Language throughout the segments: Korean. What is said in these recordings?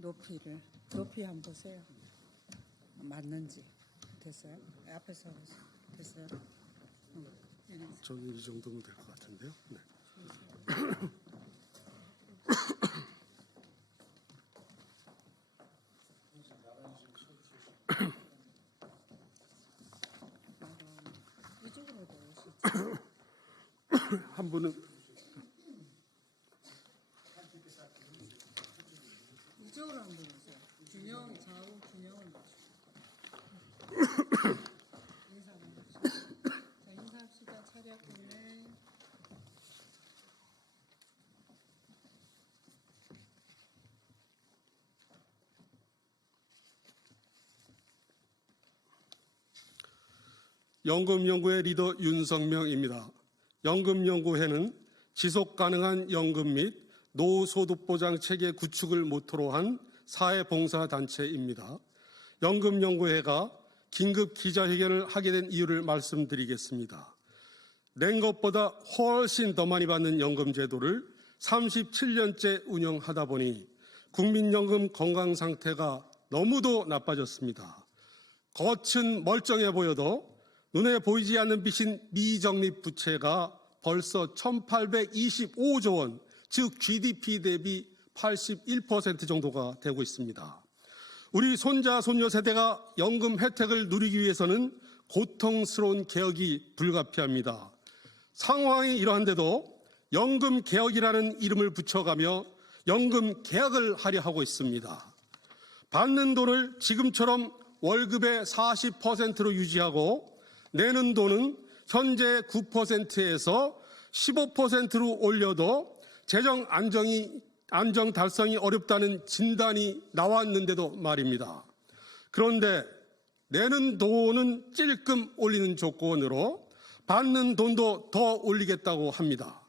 높이 한번 보세요. 맞는지. 됐어요? 앞에서 됐어요? 저는 이 정도면 될 것 같은데요. 네. 이쪽으로 오시죠. 한 분은 이쪽으로 한번 보세요. 좌우 균형을 맞추고. 인사 한번 합시다. 자, 인사합시다. 차렷 보내. 연금연구회 리더 윤성명입니다. 연금연구회는 지속가능한 연금 및 노후소득보장 체계 구축을 모토로 한 사회봉사단체입니다. 연금연구회가 긴급 기자회견을 하게 된 이유를 말씀드리겠습니다. 낸 것보다 훨씬 더 많이 받는 연금제도를 37년째 운영하다 보니 국민연금 건강 상태가 너무도 나빠졌습니다. 겉은 멀쩡해 보여도 눈에 보이지 않는 빚인 미적립 부채가 벌써 1,825조 원, 즉 GDP 대비 81% 정도가 되고 있습니다. 우리 손자, 손녀 세대가 연금 혜택을 누리기 위해서는 고통스러운 개혁이 불가피합니다. 상황이 이러한데도 연금 개혁이라는 이름을 붙여가며 연금 계약을 하려 하고 있습니다. 받는 돈을 지금처럼 월급의 40%로 유지하고 내는 돈은 현재 9%에서 15%로 올려도 재정 안정 달성이 어렵다는 진단이 나왔는데도 말입니다. 그런데 내는 돈은 찔끔 올리는 조건으로 받는 돈도 더 올리겠다고 합니다.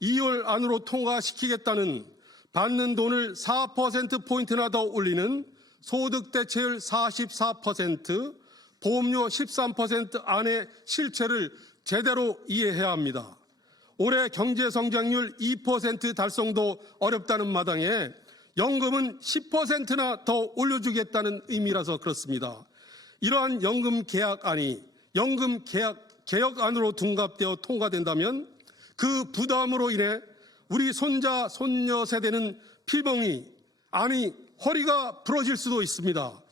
2월 안으로 통과시키겠다는 받는 돈을 4%포인트나 더 올리는 소득 대체율 44%, 보험료 13% 안의 실체를 제대로 이해해야 합니다. 올해 경제성장률 2% 달성도 어렵다는 마당에 연금은 10%나 더 올려주겠다는 의미라서 그렇습니다. 이러한 연금 계약안이 연금 개혁안으로 둔갑되어 통과된다면 그 부담으로 인해 우리 손자, 손녀 세대는 필봉이 아니 허리가 부러질 수도 있습니다.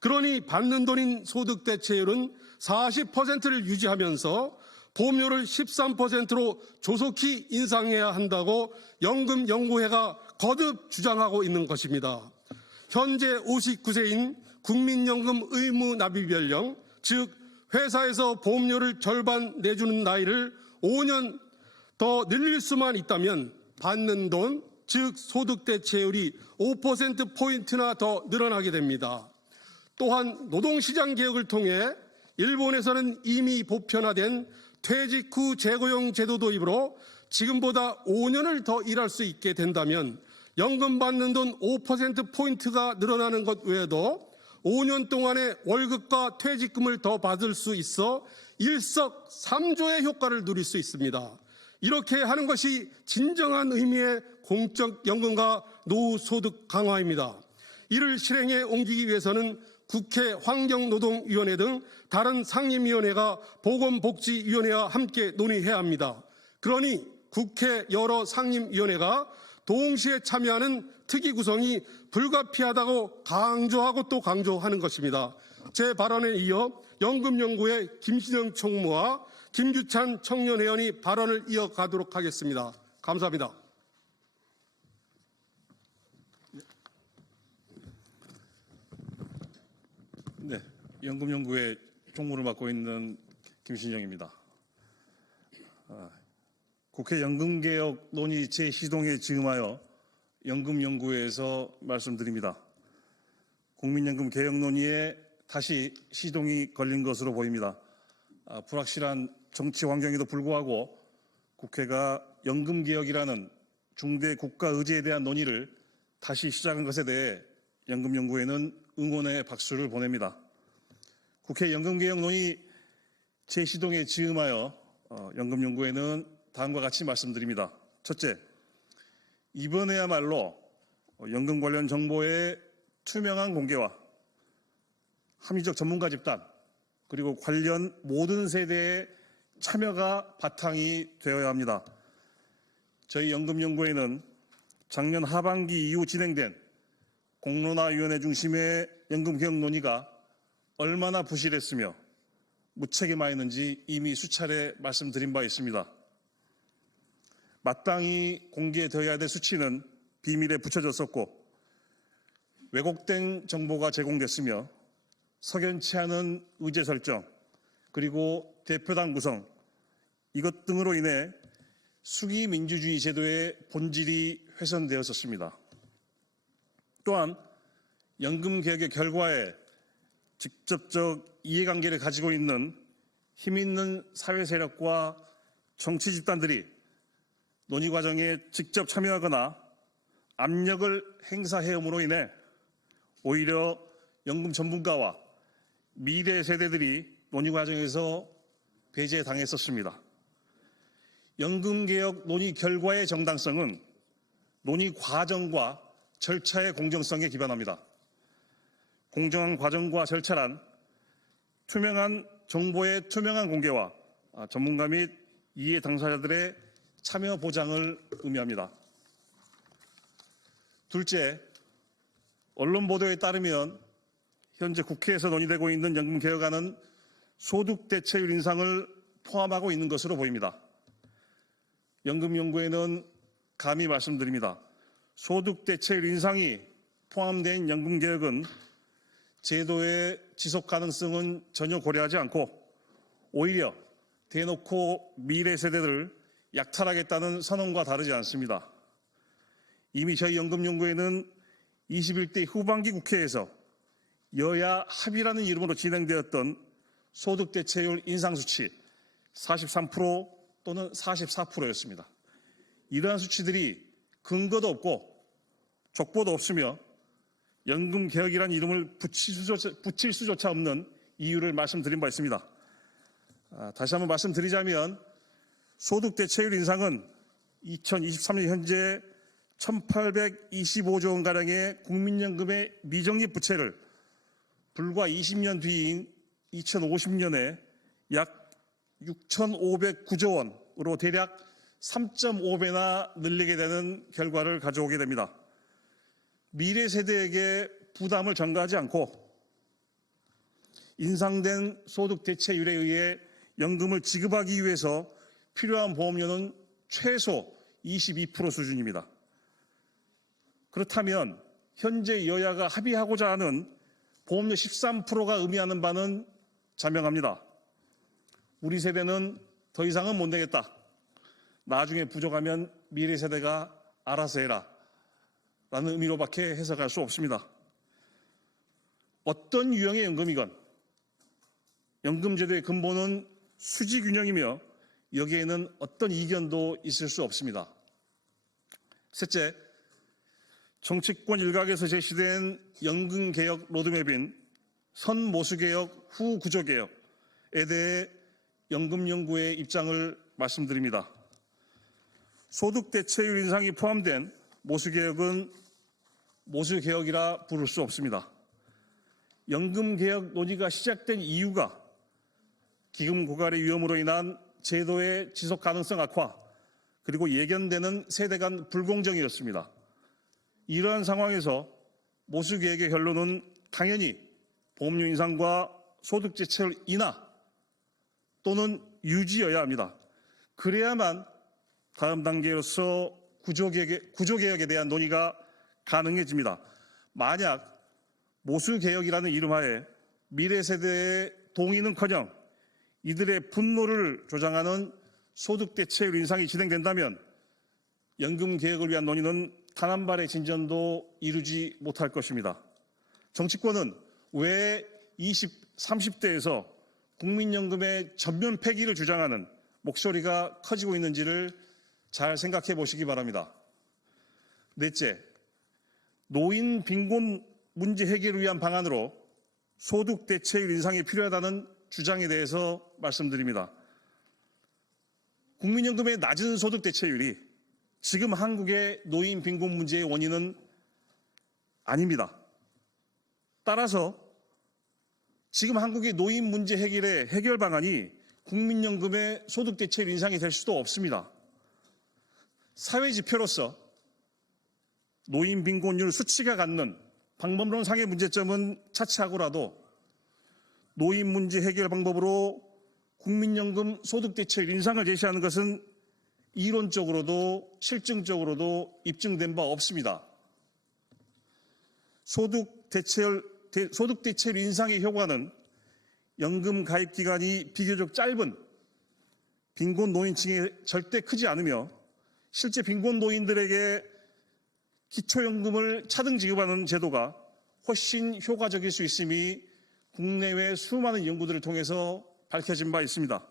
그러니 받는 돈인 소득 대체율은 40%를 유지하면서 보험료를 13%로 조속히 인상해야 한다고 연금연구회가 거듭 주장하고 있는 것입니다. 현재 59세인 국민연금 의무 납입 연령, 즉 회사에서 보험료를 절반 내주는 나이를 5년 더 늘릴 수만 있다면 받는 돈, 즉 소득 대체율이 5%포인트나 더 늘어나게 됩니다. 또한 노동시장 개혁을 통해 일본에서는 이미 보편화된 퇴직 후 재고용 제도 도입으로 지금보다 5년을 더 일할 수 있게 된다면 연금 받는 돈 5%포인트가 늘어나는 것 외에도 5년 동안의 월급과 퇴직금을 더 받을 수 있어 일석삼조의 효과를 누릴 수 있습니다. 이렇게 하는 것이 진정한 의미의 공적연금과 노후소득 강화입니다. 이를 실행에 옮기기 위해서는 국회 환경노동위원회 등 다른 상임위원회가 보건복지위원회와 함께 논의해야 합니다. 그러니 국회 여러 상임위원회가 동시에 참여하는 특위 구성이 불가피하다고 강조하고 또 강조하는 것입니다. 제 발언에 이어 연금연구회 김신영 총무와 김규찬 청년회원이 발언을 이어가도록 하겠습니다. 감사합니다. 네, 연금연구회 총무를 맡고 있는 김신영입니다. 국회 연금개혁 논의 재시동에 즈음하여 연금연구회에서 말씀드립니다. 국민연금 개혁 논의에 다시 시동이 걸린 것으로 보입니다. 불확실한 정치 환경에도 불구하고 국회가 연금개혁이라는 중대 국가 의제에 대한 논의를 다시 시작한 것에 대해 연금연구회는 응원의 박수를 보냅니다. 국회 연금개혁 논의 재시동에 즈음하여 연금연구회는 다음과 같이 말씀드립니다. 첫째, 이번에야말로 연금 관련 정보의 투명한 공개와 합리적 전문가 집단 그리고 관련 모든 세대의 참여가 바탕이 되어야 합니다. 저희 연금연구회는 작년 하반기 이후 진행된 공론화위원회 중심의 연금개혁 논의가 얼마나 부실했으며 무책임하였는지 이미 수차례 말씀드린 바 있습니다. 마땅히 공개되어야 될 수치는 비밀에 붙여졌었고 왜곡된 정보가 제공됐으며 석연치 않은 의제 설정 그리고 대표당 구성 이것 등으로 인해 수기 민주주의 제도의 본질이 훼손되었었습니다. 또한 연금 개혁의 결과에 직접적 이해관계를 가지고 있는 힘 있는 사회 세력과 정치 집단들이 논의 과정에 직접 참여하거나 압력을 행사해옴으로 인해 오히려 연금 전문가와 미래 세대들이 논의 과정에서 배제당했었습니다. 연금개혁 논의 결과의 정당성은 논의 과정과 절차의 공정성에 기반합니다. 공정한 과정과 절차란 투명한 정보의 투명한 공개와 전문가 및 이해 당사자들의 참여 보장을 의미합니다. 둘째, 언론 보도에 따르면 현재 국회에서 논의되고 있는 연금개혁안은 소득 대체율 인상을 포함하고 있는 것으로 보입니다. 연금연구회는 감히 말씀드립니다. 소득 대체율 인상이 포함된 연금개혁은 제도의 지속 가능성은 전혀 고려하지 않고 오히려 대놓고 미래 세대들을 약탈하겠다는 선언과 다르지 않습니다. 이미 저희 연금연구회는 21대 후반기 국회에서 여야 합의라는 이름으로 진행되었던 소득 대체율 인상 수치 43% 또는 44%였습니다. 이러한 수치들이 근거도 없고 족보도 없으며 연금개혁이라는 이름을 붙일 수조차 없는 이유를 말씀드린 바 있습니다. 다시 한번 말씀드리자면 소득 대체율 인상은 2023년 현재 1,825조 원가량의 국민연금의 미적립 부채를 불과 20년 뒤인 2050년에 약 6,509조 원으로 대략 3.5배나 늘리게 되는 결과를 가져오게 됩니다. 미래 세대에게 부담을 전가하지 않고 인상된 소득 대체율에 의해 연금을 지급하기 위해서 필요한 보험료는 최소 22% 수준입니다. 그렇다면 현재 여야가 합의하고자 하는 보험료 13%가 의미하는 바는 자명합니다. 우리 세대는 더 이상은 못 내겠다. 나중에 부족하면 미래 세대가 알아서 해라. 라는 의미로밖에 해석할 수 없습니다. 어떤 유형의 연금이건 연금제도의 근본은 수지균형이며 여기에는 어떤 이견도 있을 수 없습니다. 셋째, 정치권 일각에서 제시된 연금개혁 로드맵인 선모수개혁 후 구조개혁에 대해 연금연구회의 입장을 말씀드립니다. 소득 대체율 인상이 포함된 모수개혁은 모수개혁이라 부를 수 없습니다. 연금개혁 논의가 시작된 이유가 기금 고갈의 위험으로 인한 제도의 지속 가능성 악화 그리고 예견되는 세대 간 불공정이었습니다. 이러한 상황에서 모수개혁의 결론은 당연히 보험료 인상과 소득 대체율 인하 또는 유지여야 합니다. 그래야만 다음 단계로서 구조개혁에 대한 논의가 가능해집니다. 만약 모수개혁이라는 이름하에 미래 세대의 동의는커녕 이들의 분노를 조장하는 소득 대체율 인상이 진행된다면 연금개혁을 위한 논의는 단 한 발의 진전도 이루지 못할 것입니다. 정치권은 왜 20, 30대에서 국민연금의 전면 폐기를 주장하는 목소리가 커지고 있는지를 잘 생각해 보시기 바랍니다. 넷째, 노인 빈곤 문제 해결을 위한 방안으로 소득 대체율 인상이 필요하다는 주장에 대해서 말씀드립니다. 국민연금의 낮은 소득 대체율이 지금 한국의 노인 빈곤 문제의 원인은 아닙니다. 따라서 지금 한국의 노인 문제 해결의 해결 방안이 국민연금의 소득 대체율 인상이 될 수도 없습니다. 사회 지표로서 노인 빈곤율 수치가 갖는 방법론상의 문제점은 차치하고라도 노인 문제 해결 방법으로 국민연금 소득 대체율 인상을 제시하는 것은 이론적으로도 실증적으로도 입증된 바 없습니다. 소득 대체율 인상의 효과는 연금 가입 기간이 비교적 짧은 빈곤 노인층에 절대 크지 않으며 실제 빈곤 노인들에게 기초연금을 차등 지급하는 제도가 훨씬 효과적일 수 있음이 국내외 수많은 연구들을 통해서 밝혀진 바 있습니다.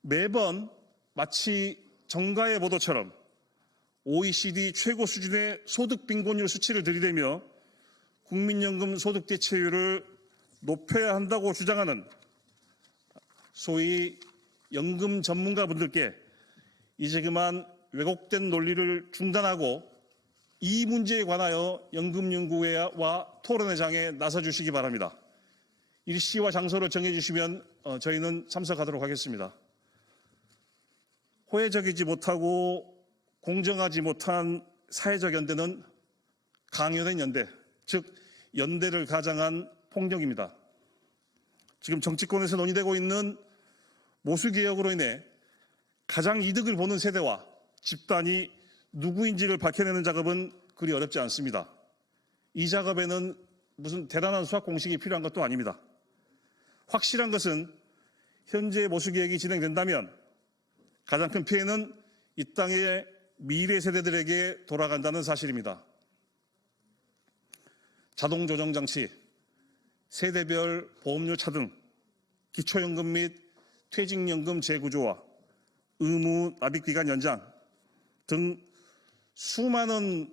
매번 마치 정가의 보도처럼 OECD 최고 수준의 소득 빈곤율 수치를 들이대며 국민연금 소득 대체율을 높여야 한다고 주장하는 소위 연금 전문가분들께 이제 그만 왜곡된 논리를 중단하고 이 문제에 관하여 연금연구회와 토론회장에 나서주시기 바랍니다. 일시와 장소를 정해주시면 저희는 참석하도록 하겠습니다. 호혜적이지 못하고 공정하지 못한 사회적 연대는 강요된 연대, 즉 연대를 가장한 폭력입니다. 지금 정치권에서 논의되고 있는 모수개혁으로 인해 가장 이득을 보는 세대와 집단이 누구인지를 밝혀내는 작업은 그리 어렵지 않습니다. 이 작업에는 무슨 대단한 수학 공식이 필요한 것도 아닙니다. 확실한 것은 현재 모수개혁이 진행된다면 가장 큰 피해는 이 땅의 미래 세대들에게 돌아간다는 사실입니다. 자동조정장치, 세대별 보험료 차등, 기초연금 및 퇴직연금 재구조화, 의무 납입기간 연장 등 수많은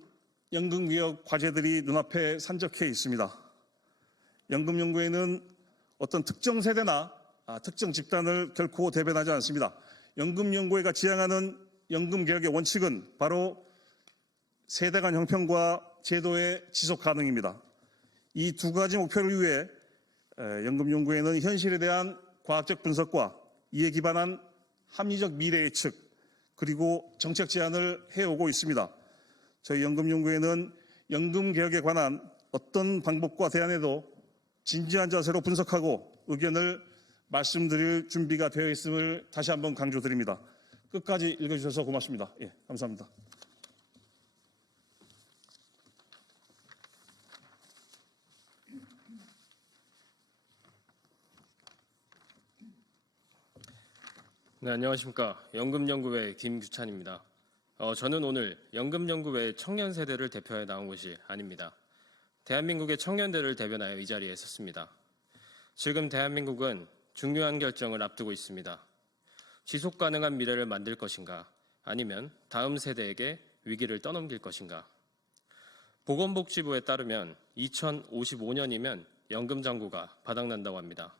연금개혁 과제들이 눈앞에 산적해 있습니다. 연금연구회는 어떤 특정 세대나 특정 집단을 결코 대변하지 않습니다. 연금연구회가 지향하는 연금개혁의 원칙은 바로 세대 간 형평과 제도의 지속 가능입니다. 이 두 가지 목표를 위해 연금연구회는 현실에 대한 과학적 분석과 이에 기반한 합리적 미래 예측 그리고 정책 제안을 해오고 있습니다. 저희 연금연구회는 연금개혁에 관한 어떤 방법과 대안에도 진지한 자세로 분석하고 의견을 말씀드릴 준비가 되어 있음을 다시 한번 강조드립니다. 끝까지 읽어주셔서 고맙습니다. 예, 감사합니다. 네, 안녕하십니까. 연금연구회 김규찬입니다. 저는 오늘 연금연구회 청년 세대를 대표해 나온 것이 아닙니다. 대한민국의 청년들을 대변하여 이 자리에 섰습니다. 지금 대한민국은 중요한 결정을 앞두고 있습니다. 지속 가능한 미래를 만들 것인가, 아니면 다음 세대에게 위기를 떠넘길 것인가. 보건복지부에 따르면 2055년이면 연금 잔고가 바닥난다고 합니다.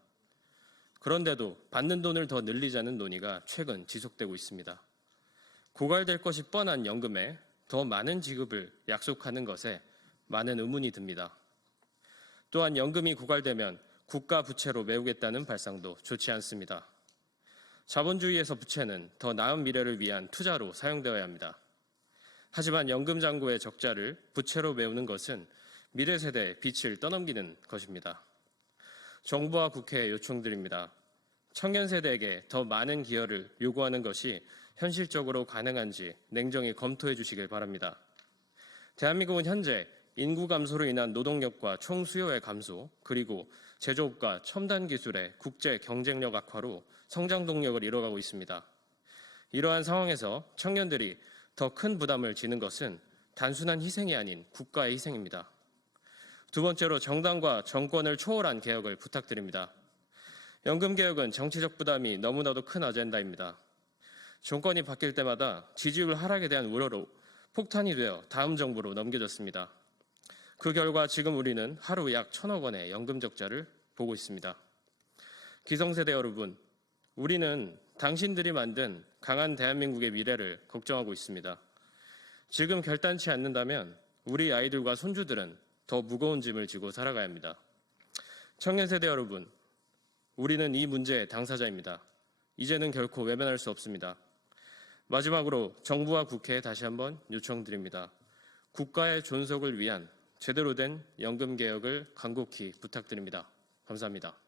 그런데도 받는 돈을 더 늘리자는 논의가 최근 지속되고 있습니다. 고갈될 것이 뻔한 연금에 더 많은 지급을 약속하는 것에 많은 의문이 듭니다. 또한 연금이 고갈되면 국가 부채로 메우겠다는 발상도 좋지 않습니다. 자본주의에서 부채는 더 나은 미래를 위한 투자로 사용되어야 합니다. 하지만 연금 잔고의 적자를 부채로 메우는 것은 미래 세대에 빚을 떠넘기는 것입니다. 정부와 국회에 요청드립니다. 청년 세대에게 더 많은 기여를 요구하는 것이 현실적으로 가능한지 냉정히 검토해 주시길 바랍니다. 대한민국은 현재 인구 감소로 인한 노동력과 총수요의 감소, 그리고 제조업과 첨단 기술의 국제 경쟁력 악화로 성장 동력을 잃어가고 있습니다. 이러한 상황에서 청년들이 더 큰 부담을 지는 것은 단순한 희생이 아닌 국가의 희생입니다. 두 번째로 정당과 정권을 초월한 개혁을 부탁드립니다. 연금개혁은 정치적 부담이 너무나도 큰 아젠다입니다. 정권이 바뀔 때마다 지지율 하락에 대한 우려로 폭탄이 되어 다음 정부로 넘겨졌습니다. 그 결과 지금 우리는 하루 약 1,000억 원의 연금 적자를 보고 있습니다. 기성세대 여러분, 우리는 당신들이 만든 강한 대한민국의 미래를 걱정하고 있습니다. 지금 결단치 않는다면 우리 아이들과 손주들은 더 무거운 짐을 지고 살아가야 합니다. 청년 세대 여러분, 우리는 이 문제의 당사자입니다. 이제는 결코 외면할 수 없습니다. 마지막으로 정부와 국회에 다시 한번 요청드립니다. 국가의 존속을 위한 제대로 된 연금 개혁을 간곡히 부탁드립니다. 감사합니다.